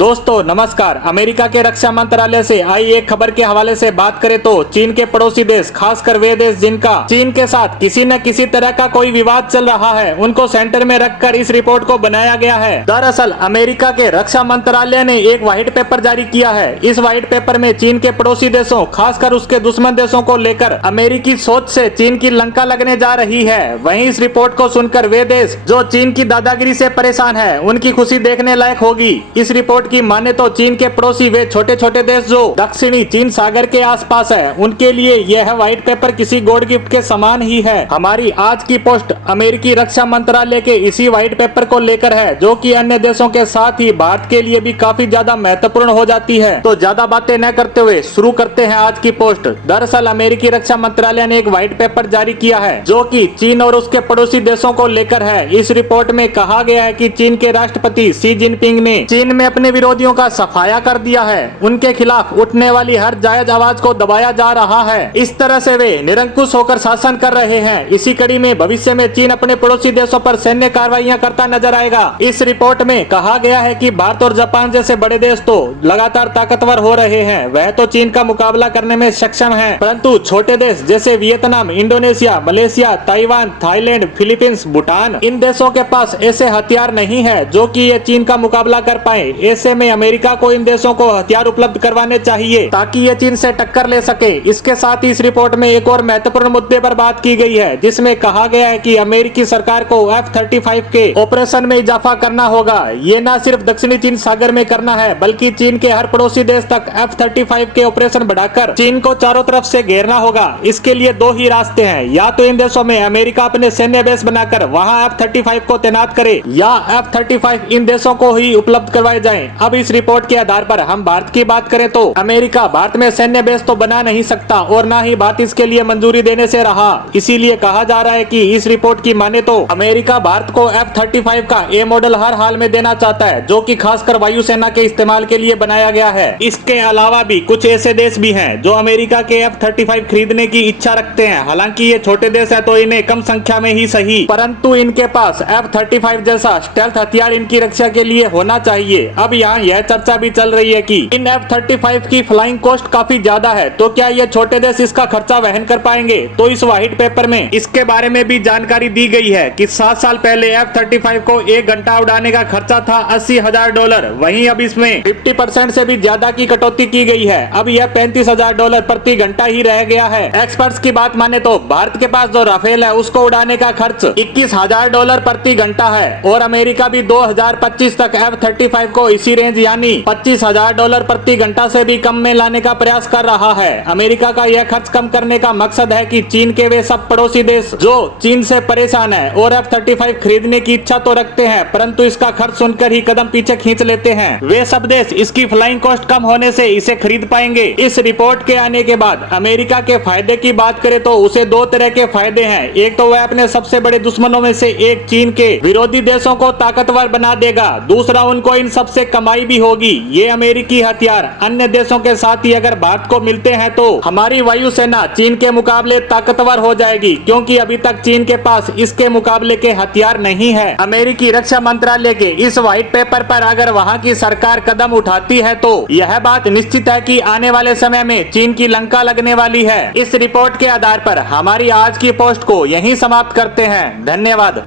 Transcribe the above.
दोस्तों नमस्कार। अमेरिका के रक्षा मंत्रालय से आई एक खबर के हवाले से बात करें तो चीन के पड़ोसी देश, खासकर वे देश जिनका चीन के साथ किसी न किसी तरह का कोई विवाद चल रहा है, उनको सेंटर में रखकर इस रिपोर्ट को बनाया गया है। दरअसल अमेरिका के रक्षा मंत्रालय ने एक व्हाइट पेपर जारी किया है। इस व्हाइट पेपर में चीन के पड़ोसी देशों, खासकर उसके दुश्मन देशों को लेकर अमेरिकी सोच से चीन की लंका लगने जा रही है। वहीं इस रिपोर्ट को सुनकर वे देश जो चीन की दादागिरी से परेशान है, उनकी खुशी देखने लायक होगी। इस रिपोर्ट की माने तो चीन के पड़ोसी वे छोटे छोटे देश जो दक्षिणी चीन सागर के आसपास है, उनके लिए यह व्हाइट पेपर किसी गॉड गिफ्ट के समान ही है। हमारी आज की पोस्ट अमेरिकी रक्षा मंत्रालय के इसी व्हाइट पेपर को लेकर है, जो कि अन्य देशों के साथ ही भारत के लिए भी काफी ज्यादा महत्वपूर्ण हो जाती है। तो ज्यादा बातें न करते हुए शुरू करते हैं आज की पोस्ट। दरअसल अमेरिकी रक्षा मंत्रालय ने एक व्हाइट पेपर जारी किया है, जो कि चीन और उसके पड़ोसी देशों को लेकर है। इस रिपोर्ट में कहा गया है कि चीन के राष्ट्रपति शी जिनपिंग ने चीन में अपने विरोधियों का सफाया कर दिया है। उनके खिलाफ उठने वाली हर जायज आवाज को दबाया जा रहा है। इस तरह से वे निरंकुश होकर शासन कर रहे हैं। इसी कड़ी में भविष्य में चीन अपने पड़ोसी देशों पर सैन्य कार्रवाइयां करता नजर आएगा। इस रिपोर्ट में कहा गया है कि भारत और जापान जैसे बड़े देश तो लगातार ताकतवर हो रहे हैं, वह तो चीन का मुकाबला करने में सक्षम है, परंतु छोटे देश जैसे Vietnam, Indonesia, Malaysia, Taiwan, Thailand, Philippines, Bhutan, इन देशों के पास ऐसे हथियार नहीं है जो कि ये चीन का मुकाबला कर पाए। ऐसे में अमेरिका को इन देशों को हथियार उपलब्ध करवाने चाहिए ताकि ये चीन से टक्कर ले सके। इसके साथ ही इस रिपोर्ट में एक और महत्वपूर्ण मुद्दे पर बात की गई है, जिसमें कहा गया है कि अमेरिकी सरकार को F-35 के ऑपरेशन में इजाफा करना होगा। ये न सिर्फ दक्षिणी चीन सागर में करना है, बल्कि चीन के हर पड़ोसी देश तक F-35 के ऑपरेशन बढ़ाकर चीन को चारों तरफ से घेरना होगा। इसके लिए दो ही रास्ते हैं, या तो इन देशों में अमेरिका अपने सैन्य बेस बनाकर वहां F-35 को तैनात करे, या F-35 इन देशों को ही उपलब्ध करवाए जाएं। अब इस रिपोर्ट के आधार पर हम भारत की बात करें तो अमेरिका भारत में सैन्य बेस तो बना नहीं सकता और ना ही भारत इसके लिए मंजूरी देने से रहा। इसीलिए कहा जा रहा है कि इस रिपोर्ट की माने तो अमेरिका भारत को F-35 का ए मॉडल हर हाल में देना चाहता है, जो कि खासकर वायुसेना के इस्तेमाल के लिए बनाया गया है। इसके अलावा भी कुछ ऐसे देश भी हैं जो अमेरिका के F-35 खरीदने की इच्छा रखते हैं। हालांकि ये छोटे देश है तो इन्हें कम संख्या में ही सही, परंतु इनके पास F-35 जैसा स्टेल्थ हथियार इनकी रक्षा के लिए होना चाहिए। अब यहाँ यह चर्चा भी चल रही है कि इन F-35 की फ्लाइंग कॉस्ट काफी ज्यादा है, तो क्या ये छोटे देश इसका खर्चा वहन कर पाएंगे? तो इस व्हाइट पेपर में इसके बारे में भी जानकारी दी गई है कि 7 साल पहले F-35 को 1 घंटा उड़ाने का खर्चा था $80,000। वहीं अब इसमें 50% से भी ज्यादा की कटौती की गई है। अब यह $35,000 प्रति घंटा ही रह गया है। एक्सपर्ट्स की बात माने तो भारत के पास जो राफेल है, उसको उड़ाने का खर्च $21,000 प्रति घंटा है और अमेरिका भी 2025 तक F-35 को इसी रेंज यानी $25,000 प्रति घंटा से भी कम में लाने का प्रयास कर रहा है। अमेरिका का यह खर्च कम करने का मकसद है कि चीन के वे सब पड़ोसी देश जो चीन से परेशान है और F-35 खरीदने की इच्छा तो रखते हैं, परंतु इसका खर्च सुनकर ही कदम पीछे खींच लेते हैं। वे सब देश इसकी फ्लाइंग कॉस्ट कम होने से इसे खरीद पाएंगे। इस रिपोर्ट के आने के बाद अमेरिका के फायदे की बात करें तो उसे दो तरह के फायदे हैं। एक तो वह अपने सबसे बड़े दुश्मनों में से एक चीन के विरोधी देशों को ताकतवर बना देगा, दूसरा उनको इन सबसे कमाई भी होगी। ये अमेरिकी हथियार अन्य देशों के साथ ही अगर भारत को मिलते हैं तो हमारी वायुसेना चीन के मुकाबले ताकतवर हो जाएगी, क्योंकि अभी तक चीन के पास इसके मुकाबले के हथियार नहीं है। अमेरिकी रक्षा मंत्रालय के इस व्हाइट पेपर पर अगर वहां की सरकार कदम उठाती है तो यह बात निश्चित है कि आने वाले समय में चीन की लंका लगने वाली है। इस रिपोर्ट के आधार पर हमारी आज की पोस्ट को यहीं समाप्त करते हैं। धन्यवाद।